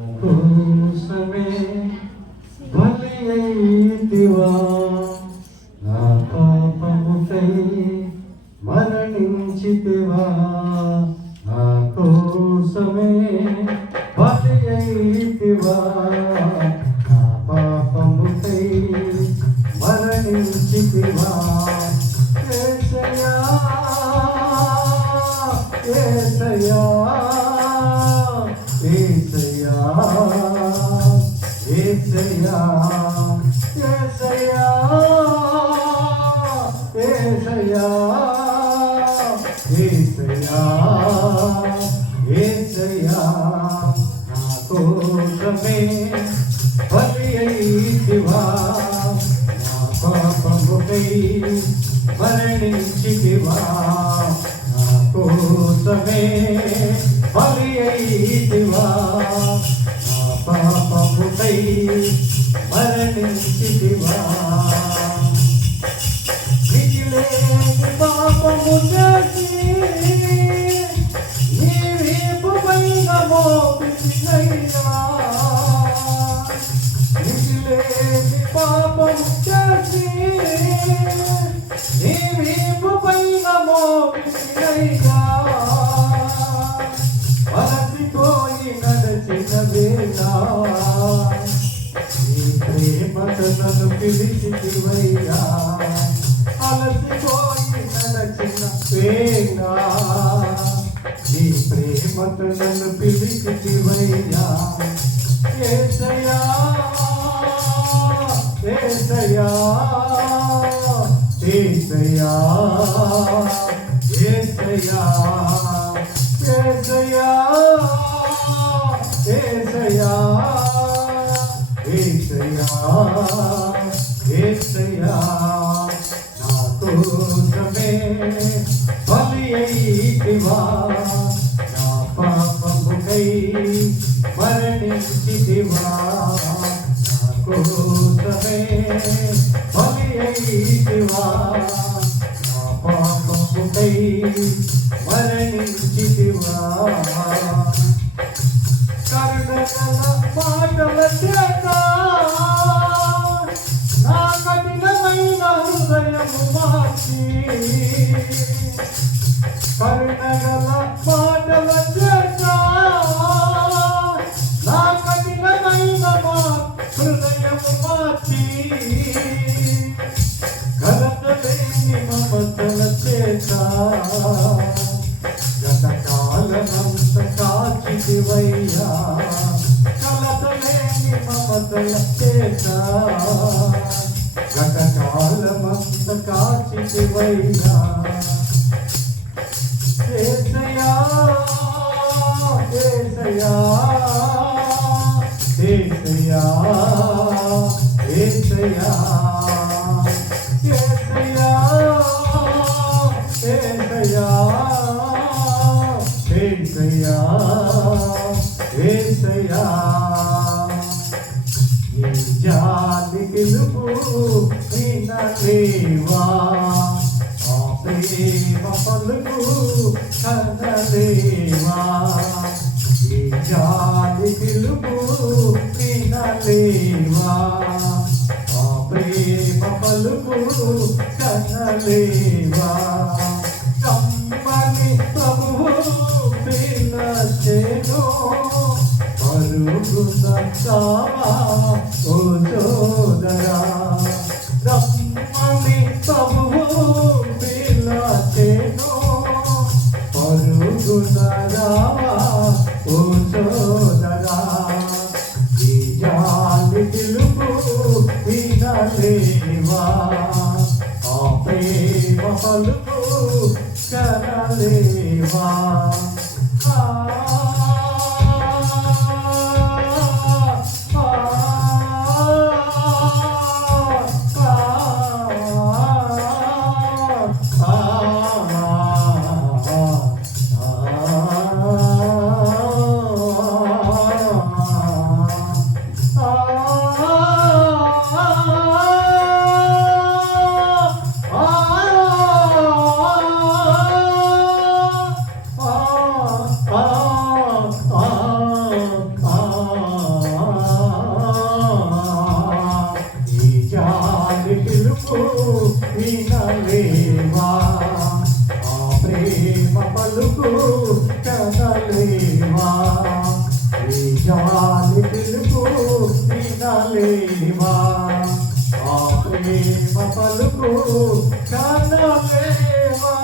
కోసమే బలి అయితివా, నా పాపముకై మరణించితివా, నా కోసమే బలి అయితివా, నా పాపముకై మరణించితివా. యేసయ్యా యేసయ్యా యేసయ్యా యేసయ్యా యేసయ్యా యేసయ్యా యేసయ్యా యేసయ్యా, నా కోసమే బలి అయితివా, నా పాపముకై మరణించితివా, నా కోసమే బలి అయితివా, నా పాపముకై మరణించితివా. మిగిలేని పాపము చేసి నీ వీపు పైన మోపినయ్యా, మిగిలేని పాపము చేసి నీ వీపు పైన మోపినయ్యా, అలసిపోయి నడచిన వేళ నీ ప్రేమతో నన్ను పిలిచితివయ్యా, అలసిపోయి నడచిన వేళ నీ ప్రేమతో నన్ను పిలిచితివయ్యా. యేసయ్యా యేసయ్యా యేసయ్యా యేసయ్యా యేసయ్యా యేసయ్యా యేసయ్యా యేసయ్యా, నా కోసమే బలి అయితివా, నా పాపముకై మరణించితివా, నా కోసమే బలి అయితివా, నా పాపముకై మరణించితివా. కరుణగల మాటల చేత నా కఠినమైన హృదయము మార్చి, కరుణగల మాటల చేత నా కఠినమైన హృదయము మార్చి, కలతలేని మమతల చేత గతకాలమంత కాచితివయ్యా, కలతలేని మమతల చేత గతకాలమంత కాచితివయ్యా. యేసయ్యా యేసయ్యా యేసయ్యా యేసయ్యా యేసయ్యా యేసయ్యా యేసయ్యా యేసయ్యా, నీ జాలి పిలుపు వినలేవా, ఆ ప్రేమ పలుకు కనలేవా, నీ జాలి పిలుపు వినలేవా, ఆ ప్రేమ పలుకు కనలేవా. కమ్మని ప్రభువు పిలచెను, పరుగుతావా ఓ సోదరా, రమ్మని ప్రభువు పిలచెను, పరుగుతావా ఓ సోదరా, ఈ జాలి పిలుపు వినలేవా, ఆ ప్రేమ పలుకు కనలేవా. వినలేవా ఆ ప్రేమ పలుకు కనలేవా ఈ జాలి పిలుపు వినలేవా ఆ ప్రేమ పలుకు కనలేవా